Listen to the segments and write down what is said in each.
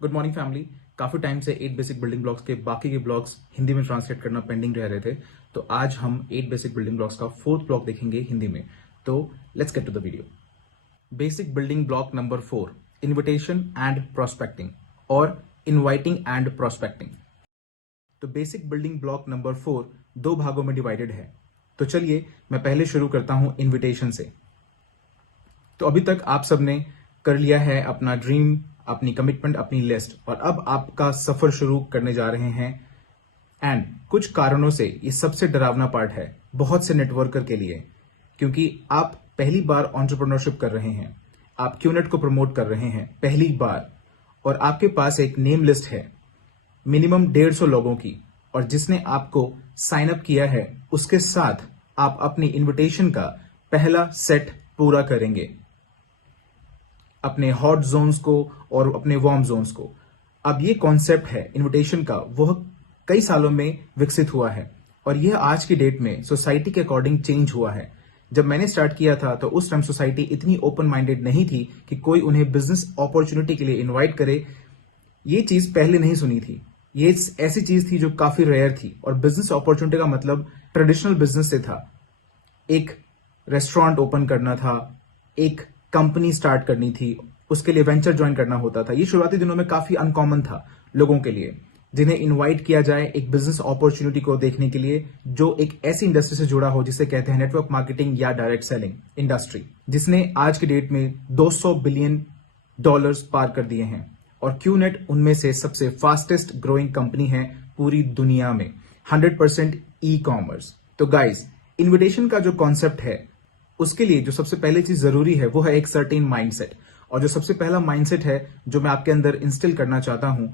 Good morning family. काफी time से 8 basic building blocks के बाकी के ब्लॉक्स हिंदी में ट्रांसलेट करना पेंडिंग रह रहे थे, तो आज हम 8 बेसिक बिल्डिंग ब्लॉक्स का फोर्थ ब्लॉक देखेंगे हिंदी में। तो let's get to the video. Basic building block number 4, invitation and prospecting और इनवाइटिंग एंड प्रोस्पेक्टिंग। तो बेसिक बिल्डिंग ब्लॉक नंबर 4 दो भागों में डिवाइडेड है। तो चलिए मैं पहले शुरू करता हूं इन्विटेशन से। तो अभी तक आप सबने कर लिया है अपना ड्रीम, अपनी कमिटमेंट, अपनी लिस्ट, और अब आपका सफर शुरू करने जा रहे हैं। एंड कुछ कारणों से ये सबसे डरावना पार्ट है बहुत से नेटवर्कर के लिए, क्योंकि आप पहली बार एंटरप्रेन्योरशिप कर रहे हैं, आप क्यूनेट को प्रमोट कर रहे हैं पहली बार, और आपके पास एक नेम लिस्ट है मिनिमम 150 लोगों की, और जिसने आपको साइन अप किया है उसके साथ आप अपनी इन्विटेशन का पहला सेट पूरा करेंगे, अपने हॉट जोन्स को और अपने वार्म जोन्स को। अब ये कॉन्सेप्ट है इन्विटेशन का, वह कई सालों में विकसित हुआ है और यह आज की डेट में सोसाइटी के अकॉर्डिंग चेंज हुआ है। जब मैंने स्टार्ट किया था तो उस टाइम सोसाइटी इतनी ओपन माइंडेड नहीं थी कि कोई उन्हें बिजनेस अपॉर्चुनिटी के लिए इन्वाइट करे। ये चीज पहले नहीं सुनी थी, ये ऐसी चीज थी जो काफी रेयर थी, और बिजनेस अपॉर्चुनिटी का मतलब ट्रेडिशनल बिजनेस से था। एक रेस्टोरेंट ओपन करना था, एक कंपनी स्टार्ट करनी थी, उसके लिए वेंचर ज्वाइन करना होता था। ये शुरुआती दिनों में काफी अनकॉमन था लोगों के लिए, जिन्हें इनवाइट किया जाए एक बिजनेस अपॉर्चुनिटी को देखने के लिए जो एक ऐसी इंडस्ट्री से जुड़ा हो जिसे कहते हैं नेटवर्क मार्केटिंग या डायरेक्ट सेलिंग इंडस्ट्री, जिसने आज की डेट में $200 बिलियन पार कर दिए हैं। और क्यूनेट उनमें से सबसे फास्टेस्ट ग्रोइंग कंपनी है पूरी दुनिया में, 100% ई कॉमर्स। तो गाइज, इन्विटेशन का जो कॉन्सेप्ट है उसके लिए जो सबसे पहले चीज जरूरी है वो है एक सर्टेन माइंडसेट। और जो सबसे पहला माइंडसेट है जो मैं आपके अंदर इंस्टिल करना चाहता हूं,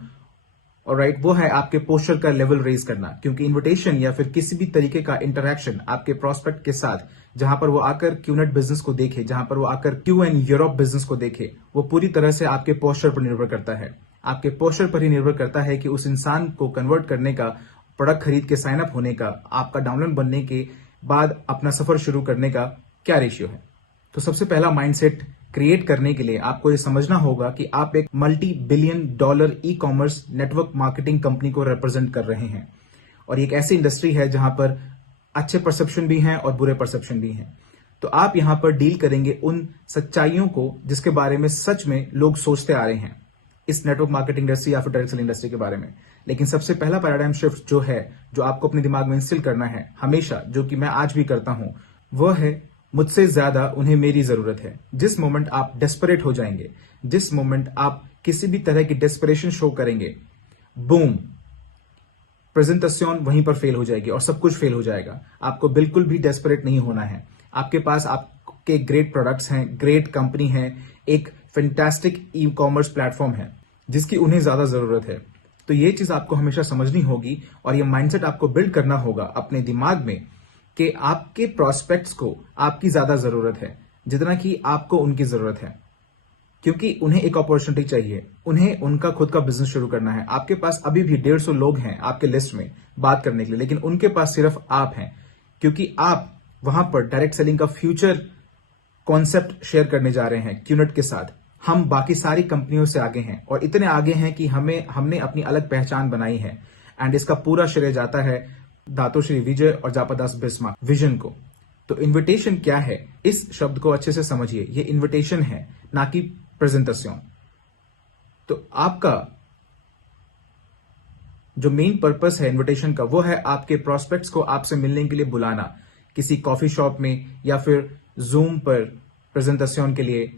ऑलराइट, वो है आपके पोस्चर का लेवल रेज करना। क्योंकि इन्विटेशन या फिर किसी भी तरीके का इंटरैक्शन आपके प्रोस्पेक्ट के साथ, जहां पर वो आकर क्यूनेट बिजनेस को देखे, जहां पर वो आकर क्यू एंड यूरोप बिजनेस को देखे, वो पूरी तरह से आपके पोस्चर पर निर्भर करता है। आपके पोस्चर पर ही निर्भर करता है कि उस इंसान को कन्वर्ट करने का, प्रोडक्ट खरीद के साइन अप होने का, आपका डाउनलोड बनने के बाद अपना सफर शुरू करने का क्या रेशियो है। तो सबसे पहला माइंडसेट क्रिएट करने के लिए आपको यह समझना होगा कि आप एक $multi-billion e commerce network marketing company को रिप्रेजेंट कर रहे हैं, और एक ऐसी इंडस्ट्री है जहां पर अच्छे परसेप्शन भी हैं और बुरे परसेप्शन भी हैं। तो आप यहां पर डील करेंगे उन सच्चाइयों को जिसके बारे में सच में लोग सोचते आ रहे हैं इस नेटवर्क मार्केटिंग इंडस्ट्री या फिर डायरेक्ट सेलिंग इंडस्ट्री के बारे में। लेकिन सबसे पहला पैराडाइम शिफ्ट जो है, जो आपको अपने दिमाग में इंस्टिल करना है हमेशा, जो कि मैं आज भी करता हूं, वह है मुझसे ज्यादा उन्हें मेरी जरूरत है। जिस मोमेंट आप डेस्परेट हो जाएंगे, जिस मोमेंट आप किसी भी तरह की डेस्परेशन शो करेंगे, बूम, प्रेजेंटेशन वहीं पर फेल हो जाएगी और सब कुछ फेल हो जाएगा। आपको बिल्कुल भी डेस्परेट नहीं होना है। आपके पास आपके ग्रेट प्रोडक्ट्स हैं, ग्रेट कंपनी है, एक फैंटास्टिक ई कॉमर्स प्लेटफॉर्म है जिसकी उन्हें ज्यादा जरूरत है। तो ये चीज आपको हमेशा समझनी होगी और ये माइंडसेट आपको बिल्ड करना होगा अपने दिमाग में कि आपके प्रोस्पेक्ट्स को आपकी ज्यादा जरूरत है जितना कि आपको उनकी जरूरत है, क्योंकि उन्हें एक अपॉर्चुनिटी चाहिए, उन्हें उनका खुद का बिजनेस शुरू करना है। आपके पास अभी भी 150 लोग हैं आपके लिस्ट में बात करने के लिए, लेकिन उनके पास सिर्फ आप हैं, क्योंकि आप वहां पर डायरेक्ट सेलिंग का फ्यूचर कॉन्सेप्ट शेयर करने जा रहे हैं क्यूनेट के साथ। हम बाकी सारी कंपनियों से आगे हैं और इतने आगे हैं कि हमने अपनी अलग पहचान बनाई है, एंड इसका पूरा श्रेय जाता है दातोश्री विजय और जापादास बिस्मार्क विजन को। तो इन्विटेशन क्या है, इस शब्द को अच्छे से समझिए। ये इन्विटेशन है, ना कि प्रेजेंटेशन। तो आपका जो मेन पर्पस है इन्विटेशन का, वो है आपके प्रोस्पेक्ट्स को आपसे मिलने के लिए बुलाना, किसी कॉफी शॉप में या फिर जूम पर प्रेजेंटेशन के लिए,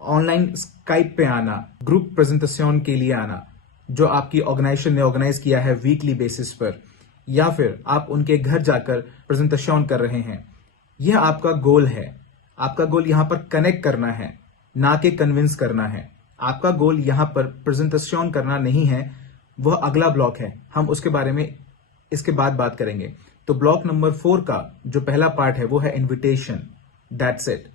ऑनलाइन स्काइप पे आना, ग्रुप प्रेजेंटेशन के लिए आना जो आपकी ऑर्गेनाइजेशन ने ऑर्गेनाइज किया है वीकली बेसिस पर, या फिर आप उनके घर जाकर प्रेजेंटेशन कर रहे हैं। यह आपका गोल है। आपका गोल यहां पर कनेक्ट करना है, ना कि कन्विंस करना है। आपका गोल यहां पर प्रेजेंटेशन करना नहीं है, वह अगला ब्लॉक है, हम उसके बारे में इसके बाद बात करेंगे। तो ब्लॉक नंबर 4 का जो पहला पार्ट है वो है इन्विटेशन, दैट्स इट।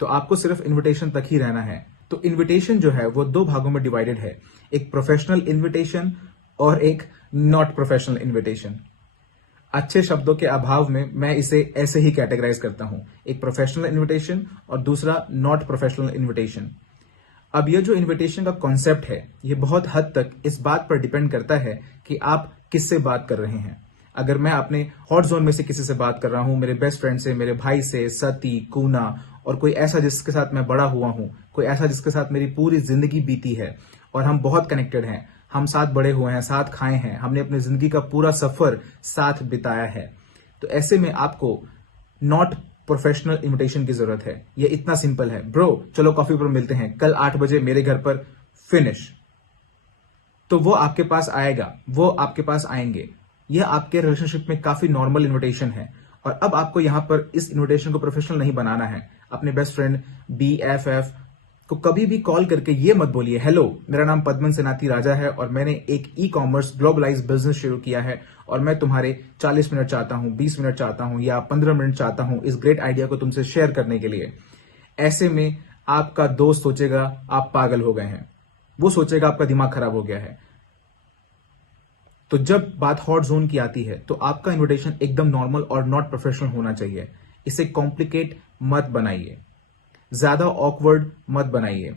तो आपको सिर्फ इन्विटेशन तक ही रहना है। तो इन्विटेशन जो है वो दो भागों में डिवाइडेड है, एक प्रोफेशनल इन्विटेशन और एक नॉट प्रोफेशनल इन्विटेशन। अच्छे शब्दों के अभाव में मैं इसे ऐसे ही कैटेगराइज करता हूं, एक प्रोफेशनल इन्विटेशन और दूसरा नॉट प्रोफेशनल इन्विटेशन। अब ये जो इनविटेशन का कॉन्सेप्ट है, ये बहुत हद तक इस बात पर डिपेंड करता है कि आप किससे बात कर रहे हैं। अगर मैं अपने हॉट जोन में से किसी से बात कर रहा हूं, मेरे बेस्ट फ्रेंड से, मेरे भाई से, सती, कूना, और कोई ऐसा जिसके साथ मैं बड़ा हुआ हूं, कोई ऐसा जिसके साथ मेरी पूरी जिंदगी बीती है और हम बहुत कनेक्टेड हैं, हम साथ बड़े हुए हैं, साथ खाए हैं, हमने अपनी जिंदगी का पूरा सफर साथ बिताया है, तो ऐसे में आपको नॉट प्रोफेशनल इन्विटेशन की जरूरत है। ये इतना सिंपल है, ब्रो चलो कॉफी पर मिलते हैं कल 8 बजे मेरे घर पर, फिनिश। तो वो आपके पास आएगा, वो आपके पास आएंगे। यह आपके रिलेशनशिप में काफी नॉर्मल इन्विटेशन है। और अब आपको यहां पर इस इन्विटेशन को प्रोफेशनल नहीं बनाना है। अपने बेस्ट फ्रेंड BFF को कभी भी कॉल करके ये मत बोलिए, हेलो मेरा नाम पद्मन सेनाती राजा है और मैंने एक ई-कॉमर्स ग्लोबलाइज बिजनेस शुरू किया है और मैं तुम्हारे 40 मिनट चाहता हूं, 20 मिनट चाहता हूं या 15 मिनट चाहता हूं इस ग्रेट आइडिया को तुमसे शेयर करने के लिए। ऐसे में आपका दोस्त सोचेगा आप पागल हो गए हैं, वो सोचेगा आपका दिमाग खराब हो गया है। तो जब बात हॉट जोन की आती है तो आपका इन्विटेशन एकदम नॉर्मल और नॉट प्रोफेशनल होना चाहिए। इसे कॉम्प्लिकेट मत बनाइए, ज्यादा ऑकवर्ड मत बनाइए।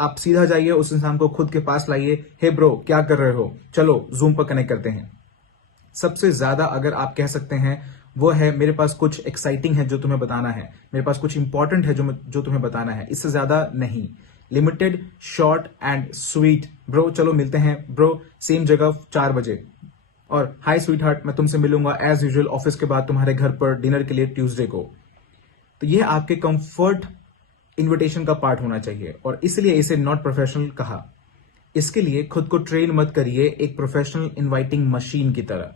आप सीधा जाइए, उस इंसान को खुद के पास लाइए, हे ब्रो क्या कर रहे हो, चलो जूम पर कनेक्ट करते हैं। सबसे ज्यादा अगर आप कह सकते हैं वो है, मेरे पास कुछ एक्साइटिंग है जो तुम्हें बताना है, मेरे पास कुछ इंपॉर्टेंट है जो तुम्हें बताना है। इससे ज्यादा नहीं, limited, short and sweet. Bro चलो मिलते हैं ब्रो, सेम जगह 4 बजे। और हाय स्वीट हार्ट, मैं तुमसे मिलूंगा एज यूजुअल ऑफिस के बाद तुम्हारे घर पर डिनर के लिए ट्यूसडे को। तो यह आपके कंफर्ट इन्विटेशन का पार्ट होना चाहिए और इसलिए इसे नॉट प्रोफेशनल कहा। इसके लिए खुद को ट्रेन मत करिए एक प्रोफेशनल इनवाइटिंग मशीन की तरह,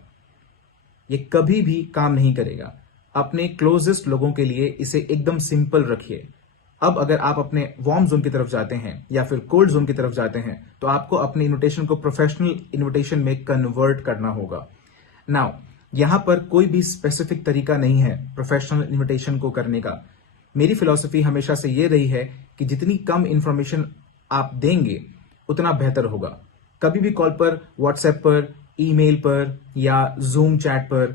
यह कभी भी काम नहीं करेगा। अपने क्लोजेस्ट लोगों के लिए इसे एकदम सिंपल रखिए। अब अगर आप अपने वार्म जोन की तरफ जाते हैं या फिर कोल्ड जोन की तरफ जाते हैं तो आपको अपने इन्विटेशन को प्रोफेशनल इन्विटेशन में कन्वर्ट करना होगा। नाउ यहां पर कोई भी स्पेसिफिक तरीका नहीं है प्रोफेशनल इन्विटेशन को करने का। मेरी फिलॉसफी हमेशा से ये रही है कि जितनी कम इंफॉर्मेशन आप देंगे उतना बेहतर होगा। कभी भी कॉल पर, व्हाट्सएप पर, ईमेल पर या जूम चैट पर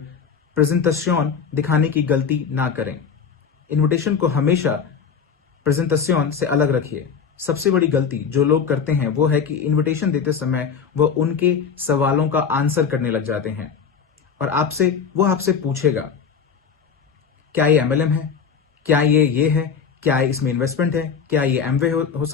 प्रेजेंटेशन दिखाने की गलती ना करें। इन्विटेशन को हमेशा प्रेजेंटेशन से अलग रखिए। सबसे बड़ी गलती जो लोग करते हैं वो है कि इन्विटेशन देते समय वो उनके सवालों का आंसर करने लग जाते हैं और आपसे पूछेगा क्या ये MLM है, क्या ये है, क्या इसमें इन्वेस्टमेंट है, क्या ये एमवे हो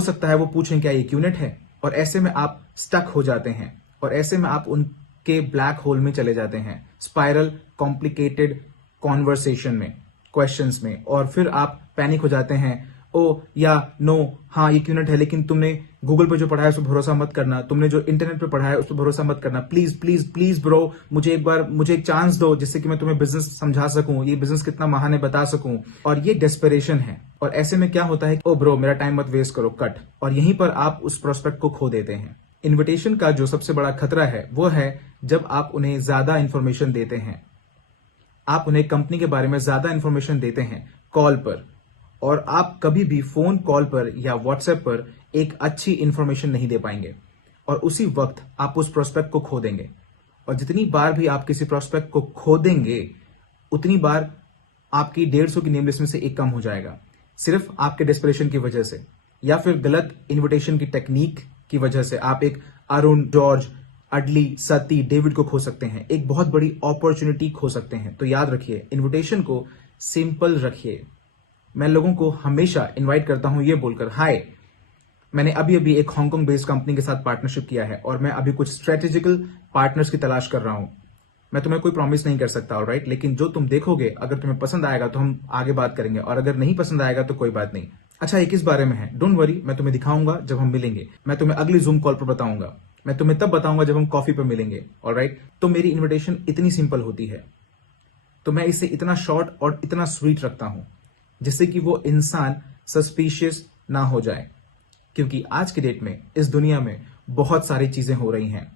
सकता है वो पूछें क्या ये क्यूनेट है। और ऐसे में आप स्टक हो जाते हैं और ऐसे में आप उनके ब्लैक होल में चले जाते हैं, स्पाइरल कॉम्प्लिकेटेड कॉन्वर्सेशन में, क्वेश्चंस में, और फिर आप पैनिक हो जाते हैं। ओ या नो, हाँ ये क्यूनेट है, लेकिन तुमने गूगल पे जो पढ़ा है उस पर भरोसा मत करना, तुमने जो इंटरनेट पे पढ़ा है उस पर भरोसा मत करना, प्लीज प्लीज प्लीज ब्रो मुझे एक चांस दो जिससे कि मैं तुम्हें बिजनेस समझा सकूं, ये बिजनेस कितना महान है बता सकूं। और ये डेस्परेशन है और ऐसे में क्या होता है, ओ ब्रो मेरा टाइम मत वेस्ट करो, कट। और यहीं पर आप उस प्रोस्पेक्ट को खो देते हैं। इन्विटेशन का जो सबसे बड़ा खतरा है वो है जब आप उन्हें ज्यादा इंफॉर्मेशन देते हैं, आप उन्हें कंपनी के बारे में ज्यादा इंफॉर्मेशन देते हैं कॉल पर, और आप कभी भी फोन कॉल पर या व्हाट्सएप पर एक अच्छी इंफॉर्मेशन नहीं दे पाएंगे और उसी वक्त आप उस प्रोस्पेक्ट को खो देंगे। और जितनी बार भी आप किसी प्रोस्पेक्ट को खो देंगे उतनी बार आपकी 150 की नेम लिस्ट में से एक कम हो जाएगा, सिर्फ आपके डेस्परेशन की वजह से या फिर गलत इन्विटेशन की टेक्निक की वजह से। आप एक अरुण, जॉर्ज, अडली, सती, डेविड को खो सकते हैं, एक बहुत बड़ी अपॉर्चुनिटी खो सकते हैं। तो याद रखिए, इन्विटेशन को सिंपल रखिए। मैं लोगों को हमेशा इनवाइट करता हूं ये बोलकर, हाय मैंने अभी एक हांगकांग बेस्ड कंपनी के साथ पार्टनरशिप किया है और मैं अभी कुछ स्ट्रेटेजिकल पार्टनर्स की तलाश कर रहा हूं। मैं तुम्हें कोई प्रॉमिस नहीं कर सकता, ऑलराइट, लेकिन जो तुम देखोगे अगर तुम्हें पसंद आएगा तो हम आगे बात करेंगे और अगर नहीं पसंद आएगा तो कोई बात नहीं। अच्छा ये किस बारे में है, डोंट वरी, मैं तुम्हें दिखाऊंगा जब हम मिलेंगे, मैं तुम्हें अगली जूम कॉल पर बताऊंगा, मैं तुम्हें तब बताऊंगा जब हम कॉफी पर मिलेंगे, ऑलराइट। तो मेरी इन्विटेशन इतनी सिंपल होती है, तो मैं इसे इतना शॉर्ट और इतना स्वीट रखता हूं जिससे कि वो इंसान सस्पिशियस ना हो जाए। क्योंकि आज की डेट में इस दुनिया में बहुत सारी चीजें हो रही हैं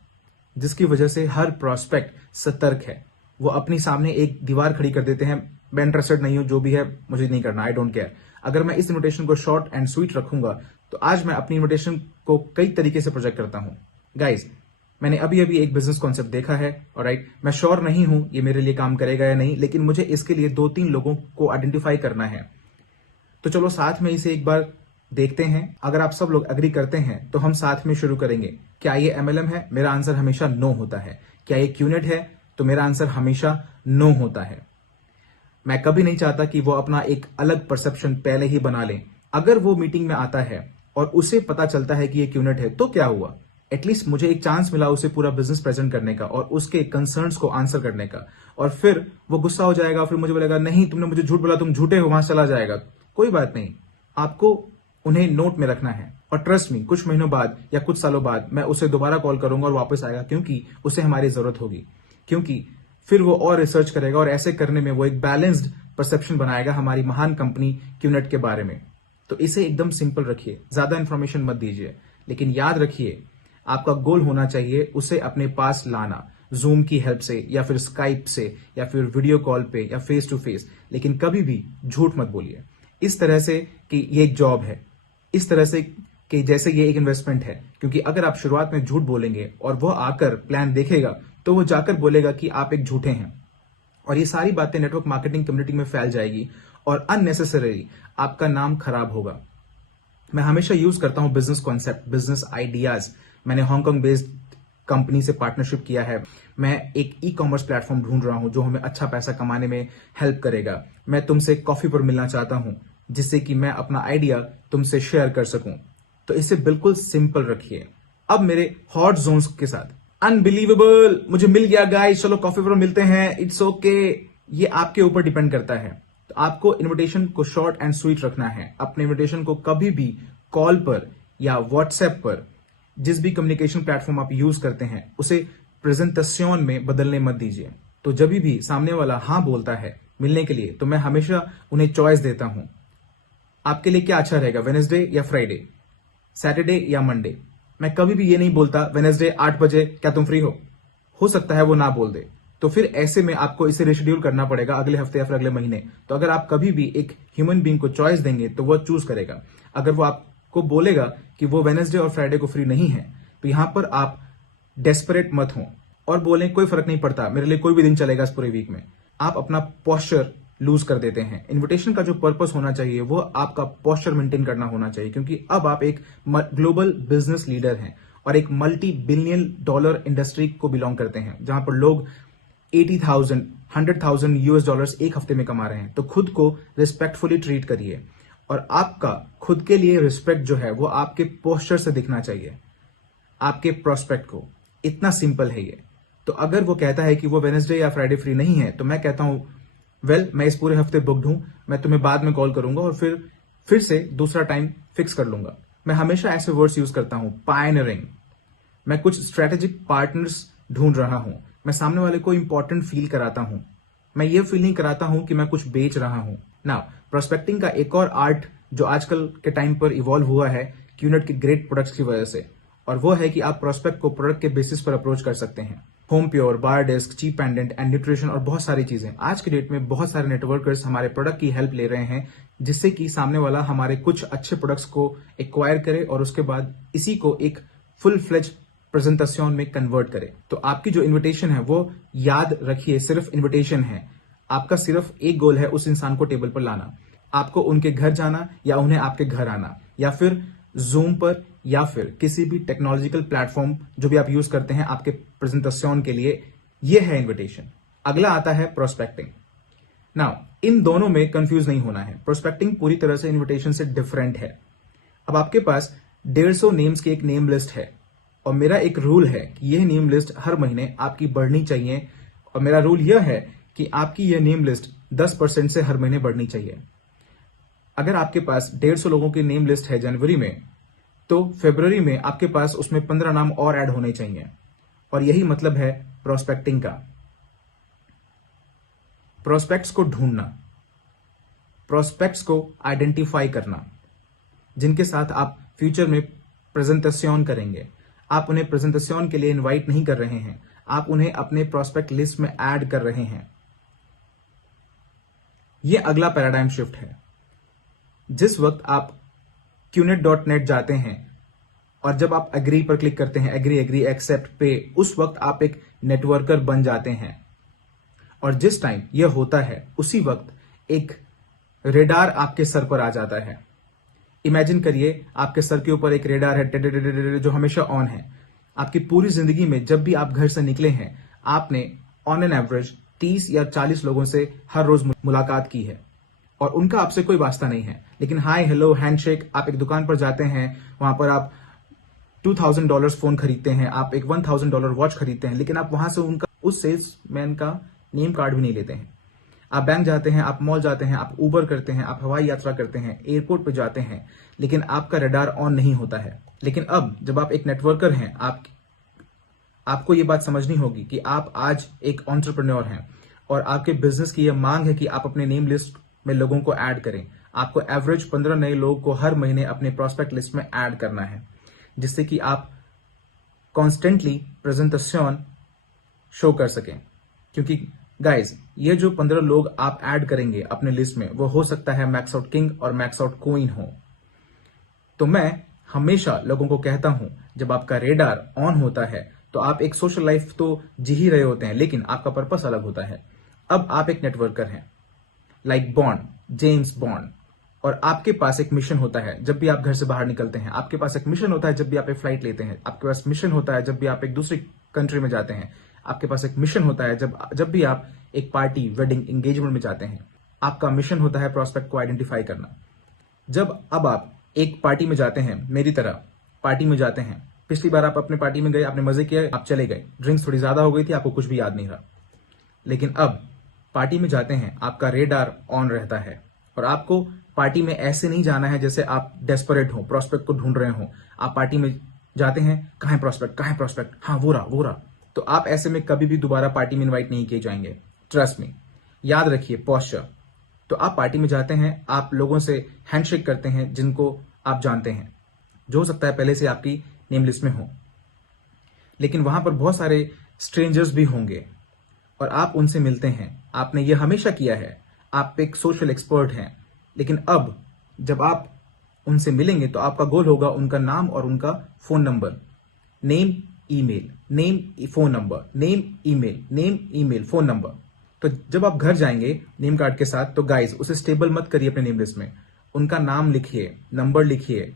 जिसकी वजह से हर प्रोस्पेक्ट सतर्क है। वो अपनी सामने एक दीवार खड़ी कर देते हैं, मैं इंटरेस्टेड नहीं हूं, जो भी है मुझे नहीं करना, आई डोंट केयर। अगर मैं इस इन्विटेशन को शॉर्ट एंड स्वीट रखूंगा तो आज मैं अपनी इन्विटेशन को कई तरीके से प्रोजेक्ट करता हूं। गाइज मैंने अभी एक बिजनेस कॉन्सेप्ट देखा है, ऑलराइट, मैं श्योर नहीं हूं ये मेरे लिए काम करेगा या नहीं, लेकिन मुझे इसके लिए 2-3 लोगों को आइडेंटिफाई करना है। तो चलो साथ में इसे एक बार देखते हैं, अगर आप सब लोग एग्री करते हैं तो हम साथ में शुरू करेंगे। क्या ये MLM है? मेरा आंसर हमेशा नो होता है। क्या ये QNET है? तो मेरा आंसर हमेशा नो होता है। मैं कभी नहीं चाहता कि वो अपना एक अलग परसेप्शन पहले ही बना ले। अगर वो मीटिंग में आता है और उसे पता चलता है कि ये QNET है तो क्या हुआ? एटलीस्ट मुझे एक चांस मिला उसे पूरा बिजनेस प्रेजेंट करने का और उसके कंसर्न्स को आंसर करने का। और फिर वो गुस्सा हो जाएगा, फिर मुझे बोलेगा नहीं तुमने मुझे झूठ बोला, तुम झूठे हो, वहां चला जाएगा। कोई बात नहीं, आपको उन्हें नोट में रखना है। और ट्रस्ट मी, कुछ महीनों बाद या कुछ सालों बाद मैं उसे दोबारा कॉल करूंगा और वापस आएगा, क्योंकि उसे हमारी जरूरत होगी। क्योंकि फिर वो और रिसर्च करेगा और ऐसे करने में वो एक बैलेंस्ड परसेप्शन बनाएगा हमारी महान कंपनी QNET के बारे में। तो इसे एकदम सिंपल रखिए, ज्यादा इंफॉर्मेशन मत दीजिए, लेकिन याद रखिए आपका गोल होना चाहिए उसे अपने पास लाना, जूम की हेल्प से या फिर स्काइप से या फिर वीडियो कॉल पे या फेस टू फेस। लेकिन कभी भी झूठ मत बोलिए इस तरह से कि ये एक जॉब है, इस तरह से कि जैसे ये एक इन्वेस्टमेंट है। क्योंकि अगर आप शुरुआत में झूठ बोलेंगे और वो आकर प्लान देखेगा तो वो जाकर बोलेगा कि आप एक झूठे हैं, और ये सारी बातें नेटवर्क मार्केटिंग कम्युनिटी में फैल जाएगी और अननेसेसरी आपका नाम खराब होगा। मैं हमेशा यूज करता हूं बिजनेस कॉन्सेप्ट, बिजनेस आइडियाज। मैंने हांगकांग बेस्ड कंपनी से पार्टनरशिप किया है। मैं एक ई-कॉमर्स प्लेटफॉर्म ढूंढ रहा हूं जो हमें अच्छा पैसा कमाने में हेल्प करेगा। मैं तुमसे कॉफी पर मिलना चाहता हूं जिससे कि मैं अपना आइडिया तुमसे शेयर कर सकूं। तो इसे बिल्कुल सिंपल रखिए। अब मेरे हॉट जोन्स के साथ, अनबिलीवेबल, मुझे मिल गया गाइस, चलो कॉफी पर मिलते हैं, इट्स ओके। ये आपके ऊपर डिपेंड करता है। तो आपको इनविटेशन को शॉर्ट एंड स्वीट रखना है। अपने इनविटेशन को कभी भी कॉल पर या व्हाट्सएप पर, जिस भी कम्युनिकेशन प्लेटफॉर्म आप यूज करते हैं, उसे प्रेजेंटेशन में बदलने मत दीजिए। तो जब भी सामने वाला हाँ बोलता है मिलने के लिए, तो मैं हमेशा उन्हें चॉइस देता हूं, आपके लिए क्या अच्छा रहेगा, वेडनेसडे या फ्राइडे, सैटरडे या मंडे। मैं कभी भी ये नहीं बोलता वेडनेसडे 8 बजे क्या तुम फ्री हो सकता है वो ना बोल दे, तो फिर ऐसे में आपको इसे रिशेड्यूल करना पड़ेगा अगले हफ्ते या फिर अगले महीने। तो अगर आप कभी भी एक ह्यूमन बीइंग को चॉइस देंगे तो वो चूज करेगा। अगर वो आपको बोलेगा कि वो वेडनेसडे और फ्राइडे को फ्री नहीं है, तो यहां पर आप डेस्परेट मत हो और बोलें कोई फर्क नहीं पड़ता, मेरे लिए कोई भी दिन चलेगा इस पूरे वीक में। आप अपना पोस्चर लूज कर देते हैं। इनविटेशन का जो पर्पस होना चाहिए वो आपका पोस्चर मेंटेन करना होना चाहिए, क्योंकि अब आप एक ग्लोबल बिजनेस लीडर हैं और एक $multi-billion इंडस्ट्री को बिलोंग करते हैं, जहां पर लोग 80,000 $100,000 US एक हफ्ते में कमा रहे हैं। तो खुद को रिस्पेक्टफुली ट्रीट करिए और आपका खुद के लिए रिस्पेक्ट जो है वो आपके पोस्चर से दिखना चाहिए आपके प्रोस्पेक्ट को। इतना सिंपल है ये। तो अगर वो कहता है कि वो वेडनेसडे या फ्राइडे फ्री नहीं है, तो मैं कहता हूं मैं इस पूरे हफ्ते बुक्ड हूं, मैं तुम्हें बाद में कॉल करूंगा और फिर से दूसरा टाइम फिक्स कर लूंगा। मैं हमेशा ऐसे वर्ड्स यूज करता हूं, पायनियरिंग। मैं कुछ स्ट्रेटेजिक पार्टनर्स ढूंढ रहा हूं। मैं सामने वाले को इंपॉर्टेंट फील कराता हूं। मैं ये फील नहीं कराता हूं कि मैं कुछ बेच रहा हूं ना। प्रोस्पेक्टिंग का एक और आर्ट जो आजकल के टाइम पर इवॉल्व हुआ है QNET के ग्रेट प्रोडक्ट्स की वजह से, और वो है कि आप प्रोस्पेक्ट को प्रोडक्ट के बेसिस पर अप्रोच कर सकते हैं। Home pure, bar desk, cheap pendant and nutrition और बहुत सारी चीजें। आज के डेट में बहुत सारे नेटवर्कर्स हमारे प्रोडक्ट की हेल्प ले रहे हैं, जिससे कि सामने वाला हमारे कुछ अच्छे प्रोडक्ट्स को एक्वायर करे और उसके बाद इसी को एक फुल फ्लेज प्रेजेंटेशन में कन्वर्ट करे। तो आपकी जो इन्विटेशन है वो याद रखिए सिर्फ इन्विटेशन है। आपका सिर्फ एक गोल है, उस इंसान को टेबल पर लाना। आपको उनके घर जाना या उन्हें आपके घर आना, या फिर जूम पर या फिर किसी भी टेक्नोलॉजिकल प्लेटफॉर्म जो भी आप यूज करते हैं आपके प्रेजेंटेशन के लिए, ये है इन्विटेशन। अगला आता है प्रोस्पेक्टिंग। नाउ इन दोनों में कंफ्यूज नहीं होना है। प्रोस्पेक्टिंग पूरी तरह से इन्विटेशन से डिफरेंट है। अब आपके पास 150 नेम्स की एक नेम लिस्ट है और मेरा एक रूल है कि यह नेम लिस्ट हर महीने आपकी बढ़नी चाहिए, और मेरा रूल यह है कि आपकी यह नेम लिस्ट 10% से हर महीने बढ़नी चाहिए। अगर आपके पास 150 लोगों की नेम लिस्ट है जनवरी में, तो फरवरी में आपके पास उसमें 15 नाम और ऐड होने चाहिए। और यही मतलब है प्रोस्पेक्टिंग का। प्रोस्पेक्ट्स को ढूंढना, प्रोस्पेक्ट्स को आइडेंटिफाई करना, जिनके साथ आप फ्यूचर में प्रेजेंटेशन करेंगे। आप उन्हें प्रेजेंटेशन के लिए इनवाइट नहीं कर रहे हैं, आप उन्हें अपने प्रोस्पेक्ट लिस्ट में ऐड कर रहे हैं। यह अगला पैराडाइम शिफ्ट है। जिस वक्त आप QNET.net जाते हैं और जब आप एग्री पर क्लिक करते हैं, एग्री एक्सेप्ट पे, उस वक्त आप एक नेटवर्कर बन जाते हैं। और जिस टाइम यह होता है उसी वक्त एक रेडार आपके सर पर आ जाता है। इमेजिन करिए आपके सर के ऊपर एक रेडार है जो हमेशा ऑन है। आपकी पूरी जिंदगी में जब भी आप घर से निकले हैं, आपने ऑन एन एवरेज 30 या 40 लोगों से हर रोज मुलाकात की है और उनका आपसे कोई वास्ता नहीं है। लेकिन हाय हेलो हैंडशेक, आप एक दुकान पर जाते हैं, वहां पर आप $2000 फोन खरीदते हैं, आप एक $1000 वॉच खरीदते हैं, लेकिन आप वहां से उनका उस सेल्समैन का नेम कार्ड भी नहीं लेते हैं। आप बैंक जाते हैं, आप मॉल जाते हैं, आप उबर करते हैं, आप हवाई यात्रा करते हैं, एयरपोर्ट पे जाते हैं, लेकिन आपका रडार ऑन नहीं होता है। लेकिन अब जब आप एक नेटवर्कर हैं, आपको ये बात समझनी होगी कि आप आज एक एंटरप्रेन्योर हैं और आपके बिजनेस की यह मांग है कि आप अपने नेम लिस्ट में लोगों को ऐड करें। आपको एवरेज 15 नए लोगों को हर महीने अपने प्रोस्पेक्ट लिस्ट में ऐड करना है, जिससे कि आप कॉन्स्टेंटली प्रेजेंटेशन शो कर सकें। क्योंकि गाइज, ये जो 15 लोग आप ऐड करेंगे अपने लिस्ट में, वो हो सकता है मैक्स आउट किंग और मैक्स आउट क्वीन हो। तो मैं हमेशा लोगों को कहता हूं, जब आपका रेडार ऑन होता है तो आप एक सोशल लाइफ तो जी ही रहे होते हैं, लेकिन आपका पर्पस अलग होता है। अब आप एक नेटवर्कर हैं, लाइक बॉन्ड, जेम्स बॉन्ड, और आपके पास एक मिशन होता है जब भी आप घर से बाहर निकलते हैं। आपके पास एक मिशन होता है जब भी आप एक फ्लाइट लेते हैं। आपके पास मिशन होता है जब भी आप एक दूसरी कंट्री में जाते हैं। आपके पास एक मिशन होता है जब भी आप एक पार्टी, वेडिंग, एंगेजमेंट में जाते हैं। आपका मिशन होता है प्रोस्पेक्ट को आइडेंटिफाई करना। अब आप एक पार्टी में जाते हैं, मेरी तरह पार्टी में जाते हैं। पिछली बार आप अपने पार्टी में गए, आपने मजे किए, आप चले गए, ड्रिंक्स थोड़ी ज्यादा हो गई थी, आपको कुछ भी याद नहीं रहा। लेकिन अब पार्टी में जाते हैं, आपका रेडार ऑन रहता है और आपको पार्टी में ऐसे नहीं जाना है जैसे आप डेस्परेट हो, प्रोस्पेक्ट को ढूंढ रहे हो। आप पार्टी में जाते हैं, कहां है प्रोस्पेक्ट, कहां है प्रोस्पेक्ट, हाँ वो रहा। तो आप ऐसे में कभी भी दोबारा पार्टी में इन्वाइट नहीं किए जाएंगे। ट्रस्ट मी, याद रखिए पोस्चर। तो आप पार्टी में जाते हैं, आप लोगों से हैंडशेक करते हैं जिनको आप जानते हैं, जो हो सकता है पहले से आपकी नेम लिस्ट में हो। लेकिन वहां पर बहुत सारे स्ट्रेंजर्स भी होंगे और आप उनसे मिलते हैं। आपने ये हमेशा किया है, आप एक सोशल एक्सपर्ट हैं। लेकिन अब जब आप उनसे मिलेंगे तो आपका गोल होगा उनका नाम और उनका phone number, name email, name phone number, name email, name email, phone number. तो जब आप घर जाएंगे नेम कार्ड के साथ, तो गाइस उसे स्टेबल मत करिए अपने नेम लिस्ट में। उनका नाम लिखिए, नंबर लिखिए,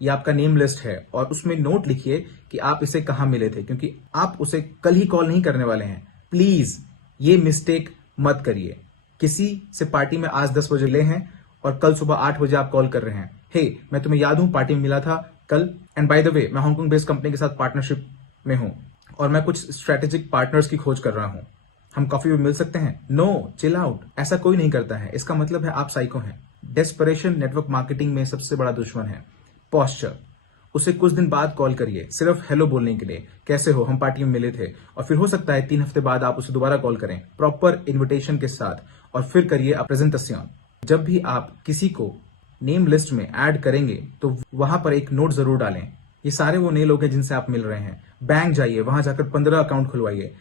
ये आपका नेम लिस्ट है, और उसमें नोट लिखिए कि आप इसे कहां मिले थे, क्योंकि आप उसे कल ही कॉल नहीं करने वाले हैं। प्लीज ये मिस्टेक मत करिए। किसी से पार्टी में आज 10 बजे ले हैं और कल सुबह 8 बजे आप कॉल कर रहे हैं, हे मैं तुम्हें याद हूं, पार्टी में मिला था कल, एंड बाय द वे मैं हांगकांग बेस्ड कंपनी के साथ पार्टनरशिप में हूं और मैं कुछ स्ट्रेटेजिक पार्टनर्स की खोज कर रहा हूं, हम कॉफी में मिल सकते हैं। No, chill out. ऐसा कोई नहीं करता है। इसका मतलब है आप साइको हैं। डेस्परेशन नेटवर्क मार्केटिंग में सबसे बड़ा दुश्मन है। पोस्चर, उसे कुछ दिन बाद कॉल करिए सिर्फ हेलो बोलने के लिए, कैसे हो, हम पार्टी में मिले थे, और फिर हो सकता है 3 हफ्ते बाद आप उसे दोबारा कॉल करें प्रॉपर इन्विटेशन के साथ, और फिर करिए प्रेजेंटेशन। जब भी आप किसी को नेम लिस्ट में ऐड करेंगे तो वहां पर एक नोट जरूर डालें, ये सारे वो नए लोग हैं जिनसे आप मिल रहे हैं। बैंक जाइए, वहां जाकर 15 अकाउंट खुलवाइए,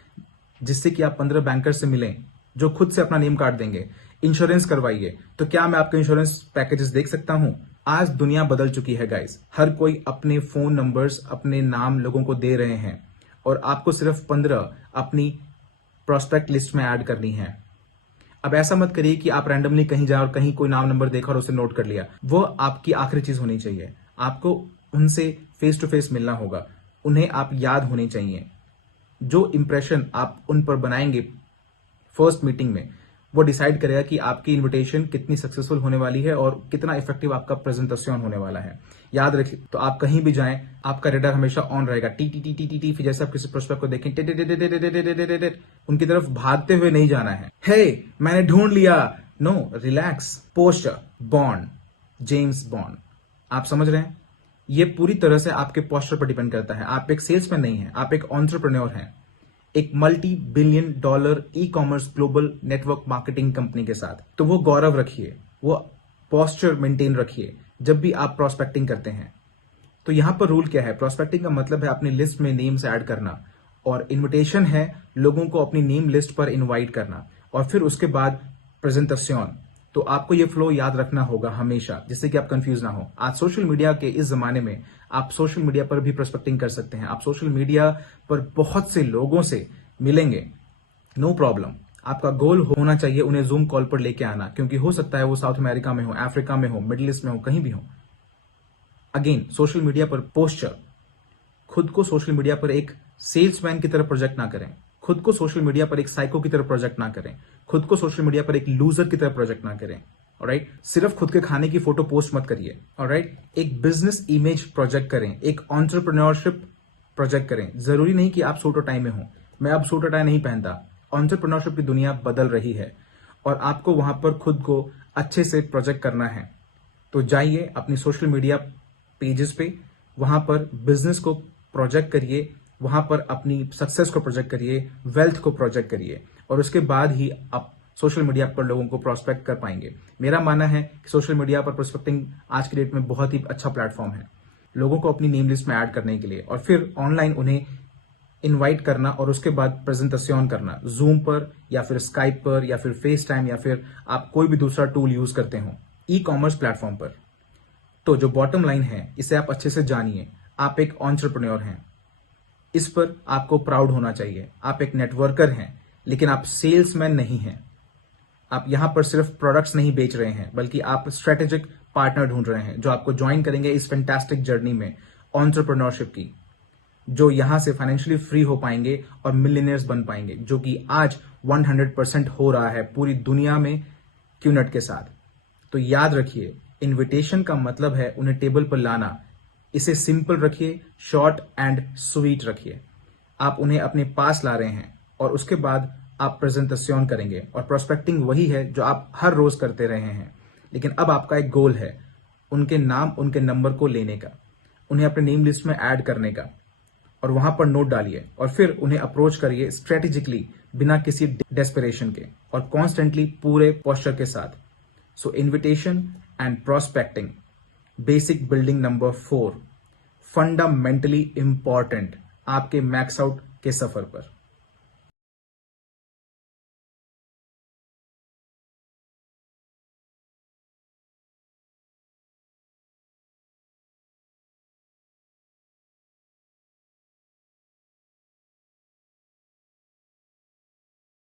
जिससे कि आप 15 बैंकर से मिलें जो खुद से अपना नेम कार्ड देंगे। इंश्योरेंस करवाइए। तो क्या मैं आपके इंश्योरेंस पैकेजेस देख सकता हूं? आज दुनिया बदल चुकी है गाइस। हर कोई अपने फोन नंबर्स, अपने नाम लोगों को दे रहे हैं और आपको सिर्फ 15 अपनी प्रोस्पेक्ट लिस्ट में ऐड करनी है। अब ऐसा मत करिए कि आप रैंडमली कहीं जाए और कहीं कोई नाम नंबर देखा और उसे नोट कर लिया। वो आपकी आखिरी चीज होनी चाहिए। आपको उनसे फेस टू फेस मिलना होगा, उन्हें आप याद होने चाहिए। जो इंप्रेशन आप उन पर बनाएंगे फर्स्ट मीटिंग में, वो डिसाइड करेगा कि आपकी इनविटेशन कितनी सक्सेसफुल होने वाली है और कितना इफेक्टिव आपका प्रेजेंटेशन होने वाला है। याद रखिए, तो आप कहीं भी जाएं, आपका रेडार हमेशा ऑन रहेगा। T T T T T T. फिर जैसे आप किसी प्रोस्पेक्ट को देखें, टे टे टे टे टे टे टे टे टे टे, उनकी तरफ भागते हुए नहीं जाना है। हे मैंने ढूंढ लिया। No, relax. Posture, bond, James Bond. आप समझ रहे हैं? ये पूरी तरह से आपके पोस्चर पर डिपेंड करता है। आप एक सेल्समैन नहीं है, आप एक एंटरप्रेन्योर हैं, एक $multi-billion e commerce global network marketing company के साथ। तो वो गौरव रखिए, वो पोस्चर मेंटेन रखिए जब भी आप प्रोस्पेक्टिंग करते हैं। तो यहां पर रूल क्या है? प्रोस्पेक्टिंग का मतलब है अपनी लिस्ट में नेम्स ऐड करना, और इनविटेशन है लोगों को अपनी नेम लिस्ट पर इनवाइट करना, और फिर उसके बाद प्रेजेंटेशन। तो आपको ये फ्लो याद रखना होगा हमेशा, जिससे कि आप कंफ्यूज ना हो। आज सोशल मीडिया के इस जमाने में आप सोशल मीडिया पर भी प्रोस्पेक्टिंग कर सकते हैं। आप सोशल मीडिया पर बहुत से लोगों से मिलेंगे, नो प्रॉब्लम। आपका गोल होना चाहिए उन्हें जूम कॉल पर लेके आना, क्योंकि हो सकता है वो साउथ अमेरिका में हो, अफ्रीका में हो, मिडिल ईस्ट में हो, कहीं भी हो। अगेन, सोशल मीडिया पर पोस्चर, खुद को सोशल मीडिया पर एक सेल्समैन की तरह प्रोजेक्ट ना करें, खुद को सोशल मीडिया पर एक साइको की तरह प्रोजेक्ट ना करें, खुद को सोशल मीडिया पर एक लूजर की तरह प्रोजेक्ट ना करें। ऑलराइट, सिर्फ खुद के खाने की फोटो पोस्ट मत करिए। ऑलराइट, एक बिजनेस इमेज प्रोजेक्ट करें, एक एंटरप्रेन्योरशिप प्रोजेक्ट करें। जरूरी नहीं कि आप सूट और टाई में हो, मैं अब सूट और टाई नहीं पहनता। एंटरप्रेन्योरशिप की दुनिया बदल रही है और आपको वहां पर खुद को अच्छे से प्रोजेक्ट करना है। तो जाइए अपनी सोशल मीडिया पेजेस पे, वहां पर बिजनेस को प्रोजेक्ट करिए, वहां पर अपनी सक्सेस को प्रोजेक्ट करिए, वेल्थ को प्रोजेक्ट करिए, और उसके बाद ही आप सोशल मीडिया पर लोगों को प्रोस्पेक्ट कर पाएंगे। मेरा मानना है कि सोशल मीडिया पर प्रोस्पेक्टिंग आज की डेट में बहुत ही अच्छा प्लेटफॉर्म है लोगों को अपनी नेम लिस्ट में ऐड करने के लिए, और फिर ऑनलाइन उन्हें इनवाइट करना और उसके बाद प्रेजेंटेशन करना, जूम पर या फिर स्काइप पर या फिर फेस टाइम या फिर आप कोई भी दूसरा टूल यूज करते हो ई कॉमर्स प्लेटफॉर्म पर। तो जो बॉटम लाइन है, इसे आप अच्छे से जानिए, आप एक एंटरप्रेन्योर हैं, इस पर आपको प्राउड होना चाहिए। आप एक नेटवर्कर हैं, लेकिन आप सेल्समैन नहीं हैं। आप यहां पर सिर्फ प्रोडक्ट्स नहीं बेच रहे हैं, बल्कि आप स्ट्रेटेजिक पार्टनर ढूंढ रहे हैं जो आपको ज्वाइन करेंगे इस फैंटास्टिक जर्नी में एंटरप्रेन्योरशिप की, जो यहां से फाइनेंशियली फ्री हो पाएंगे और मिलियनियर्स बन पाएंगे, जो कि आज 100% हो रहा है पूरी दुनिया में क्यूनेट के साथ। तो याद रखिए, इनविटेशन का मतलब है उन्हें टेबल पर लाना। इसे सिंपल रखिए, शॉर्ट एंड स्वीट रखिए। आप उन्हें अपने पास ला रहे हैं और उसके बाद आप प्रेजेंटेशन करेंगे, और प्रोस्पेक्टिंग वही है जो आप हर रोज करते रहे हैं, लेकिन अब आपका एक गोल है उनके नाम, उनके नंबर को लेने का, उन्हें अपने नेम लिस्ट में ऐड करने का, और वहां पर नोट डालिए और फिर उन्हें अप्रोच करिए स्ट्रेटेजिकली, बिना किसी डेस्परेशन के और कॉन्स्टेंटली पूरे पोस्चर के साथ। So invitation and prospecting, basic building number 4, fundamentally important आपके मैक्स आउट के सफर पर।